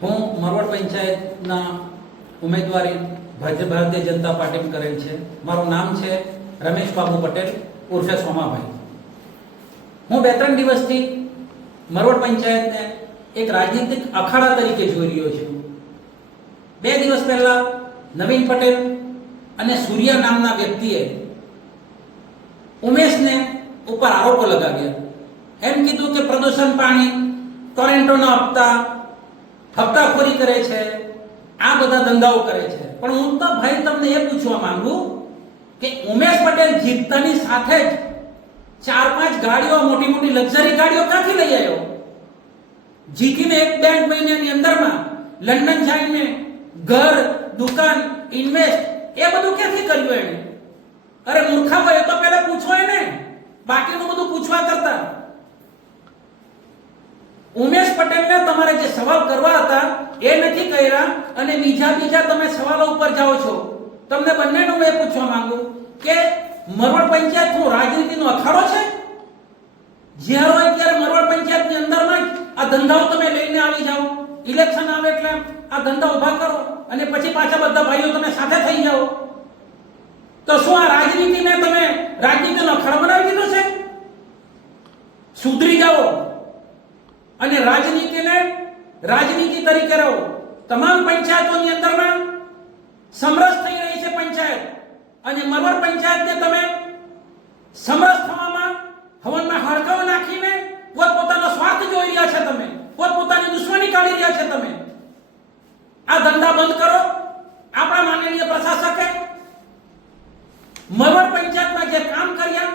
હું મરવડ પંચાયતના ઉમેદવારી ભારતીય જનતા પાર્ટી કરેલ છે. મારું નામ છે રમેશ બાબુ પટેલ ઉર્ફે સોમાભાઈ. હું 2-3 દિવસથી મરવડ પંચાયતને એક રાજનીતિક અખાડા તરીકે જોઈ રહ્યો છું. 2 દિવસ પહેલા નવીન પટેલ અને સૂર્યા નામના વ્યક્તિએ ઉમેશને ઉપર આરોપો લગાવ્યા. એમ કીધું કે પ્રદૂષણ પાણી, ટોરેન્ટોના હપ્તાખોરી કરે છે, આ બધા ધંધાઓ કરે છે. પણ હું તો ભાઈ તમને એ પૂછવા માંગુ કે ઉમેશ પટેલ જીતતાની સાથે જ 4-5 ગાડીઓ, મોટી મોટી લક્ઝરી ગાડીઓ ક્યાંથી લઈ આવ્યો? જીતીને 1-2 મહિનાની અંદરમાં લંડન જઈને ઘર, દુકાન, ઇન્વેસ્ટ એ બધું ક્યાંથી કર્યું એને? અરે મૂર્ખા હોય તો પહેલા પૂછો એને, બાકીનું બધું પૂછવા કરતા. ઉમેશ પટેલને તમારે જે સવાલ કરવા હતા એ નથી કર્યા અને બીજા તમે સવાલો ઉપર જાઓ છો. તમને બંનેનું મેં પૂછવા માંગુ કે મરવડ પંચાયત શું રાજનીતિનો અખાડો છે? જ્યારે હોય ત્યારે મરવડ પંચાયતની અંદરમાં જ આ ધંધાઓ તમે લઈને આવી જાઓ. ઇલેક્શન આવે એટલે આ ધંધા ઉભા કરો અને પછી પાછા બધા ભાઈઓ તમે સાથે થઈ જાઓ. તો શું આ રાજનીતિને તમે રાજનીતિનો અખાડો બનાવી દીધો છે? સુધરી જાઓ અને રાજનીતિને રાજનીતિ તરીકે રહો. તમામ પંચાયતોની અંદરમાં સમરસ થઈ રહી છે પંચાયત, અને મરવડ પંચાયતને તમે સમરસ થવામાં હવનમાં હડકાવ નાખીને પોતપોતાનો સ્વાર્થ જોઈ રહ્યા છે. તમે પોતપોતાની દુશ્મની કાઢી રહ્યા છે. તમે આ ધંધા બંધ કરો. આપણા માનનીય પ્રશાસકે મરવડ પંચાયતમાં જે કામ કર્યા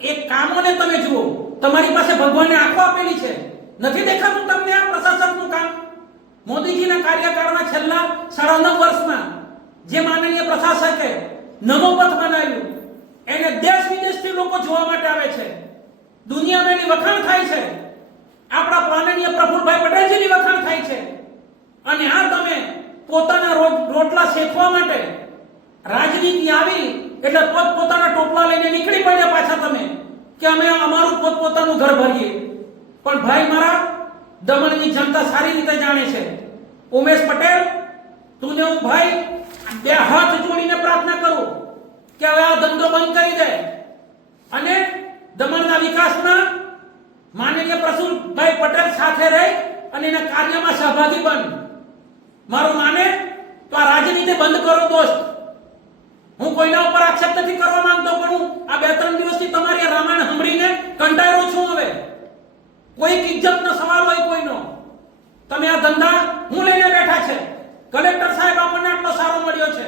એ કામોને તમે જુઓ. તમારી પાસે ભગવાને આંખો આપેલી છે, નથી દેખાતું તમને આ પ્રશાસકનું કામ? મોદીજીના કાર્યકાળમાં છેલ્લા 9.5 વર્ષમાં જે માનનીય પ્રશાસકે નમો પથ બનાવ્યું, એને દેશ વિદેશથી લોકો જોવા માટે આવે છે. દુનિયામાં એની વખાણ થાય છે. આપણા માનનીય પ્રફુલભાઈ પટેલજીની વખાણ થાય છે. અને આ તમે પોતાના રોટલા શેકવા માટે રાજનીતિ આવી એટલે પોતાના ટોપલા લઈને નીકળી પડ્યા પાછા તમે કે અમે અમારું પોતપોતાનું ઘર ભરીએ. પણ ભાઈ, મારા દમણની જનતા સારી રીતે જાણે છે. ઉમેશ પટેલ, તુને હું ભાઈ 2 હાથ જોડીને પ્રાર્થના કરું કે હવે આ ધંધો બંધ કરી દે અને દમણના વિકાસમાં માનનીય પ્રફુલભાઈ પટેલ સાથે રહી અને એના કાર્યમાં સહભાગી બન. મારું માને તો આ રાજનીતિ બંધ કરો દોસ્ત. હું કોઈના ઉપર આક્ષેપ નથી કરવા માંગતો, પણ હું આ 2-3 દિવસથી તમારી રામાયણ સાંભળીને કંટાળ્યો છું. હવે કોઈ ઇજ્જતનો સવાલ હોય કોઈનો, તમે આ ધંધા હું લઈને બેઠા છે. કલેક્ટર સાહેબ આપણને આટલો સારો મળ્યો છે,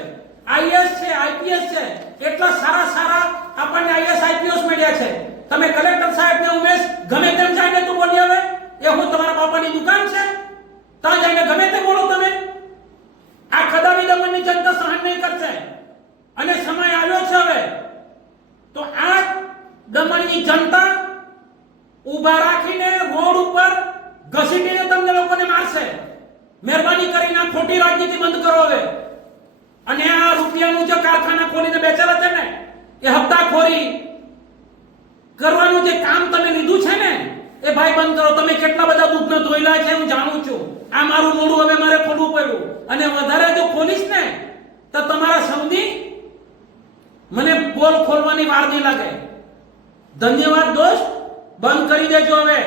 આઈએસ છે, આઈપીએસ છે, એટલા સારા આપણને આઈએસ આઈપીએસ મળ્યા છે. તમે કલેક્ટર સાહેબને ઉમેશ ગમે તેમ જઈને તું બોલી આવે? એ હું તમારા બાપાની દુકાન છે? ત્યાં જઈને ગમે તે બોલો તમે? આ કદાવી દમણની જનતા સહન નહીં કરશે. અને સમય આવ્યો છે હવે તો આ દમણની જનતા ઊભા રાખીને રોડ ઉપર ઘસીટીને તમને લોકોને મારશે. મહેરબાની કરીને આ ખોટી રાજનીતિ બંધ કરો હવે. અને આ રૂપિયાનું જે કારખાના ખોલીને બેચેલા છે ને, એ હપ્તાખોરી કરવાનું જે કામ તમે લીધું છે ને, એ ભાઈ બંધ કરો. તમે કેટલા બધા દૂધનો ધોઈલા છે હું જાણું છું. આ મારું મોઢું હવે મારે ખોલવું પડ્યું, અને વધારે જો ખોલીશ ને તો તમારા સમજી મને બોલ ખોલવાની વાર નહીં લાગે. ધન્યવાદ દોસ્ત, બંધ કરી દેજો હવે.